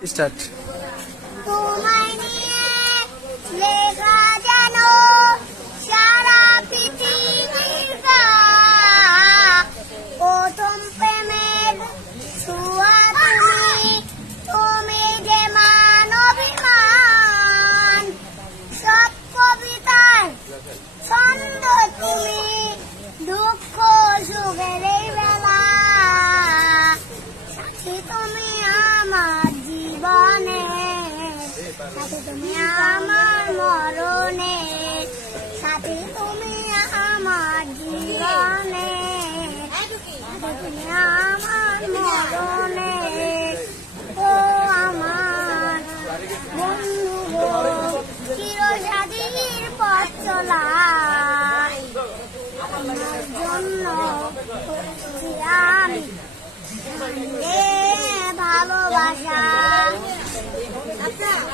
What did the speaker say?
Start. তোমায় নিয়ে লেখা যেন সারা পৃথিবীর গান। প্রথম প্রেমের ছোঁয়া তুমি, তুমি যে মানবিমান। সব কবিতার ছন্দ তুমি, দুঃখ সুখের এই বেলা। সাথী তুমি আমার জীবনে, সাথী তুমি আমার মরণে, সাথী তুমি আমার জীবনে, সাথী তুমি আমার মরণে।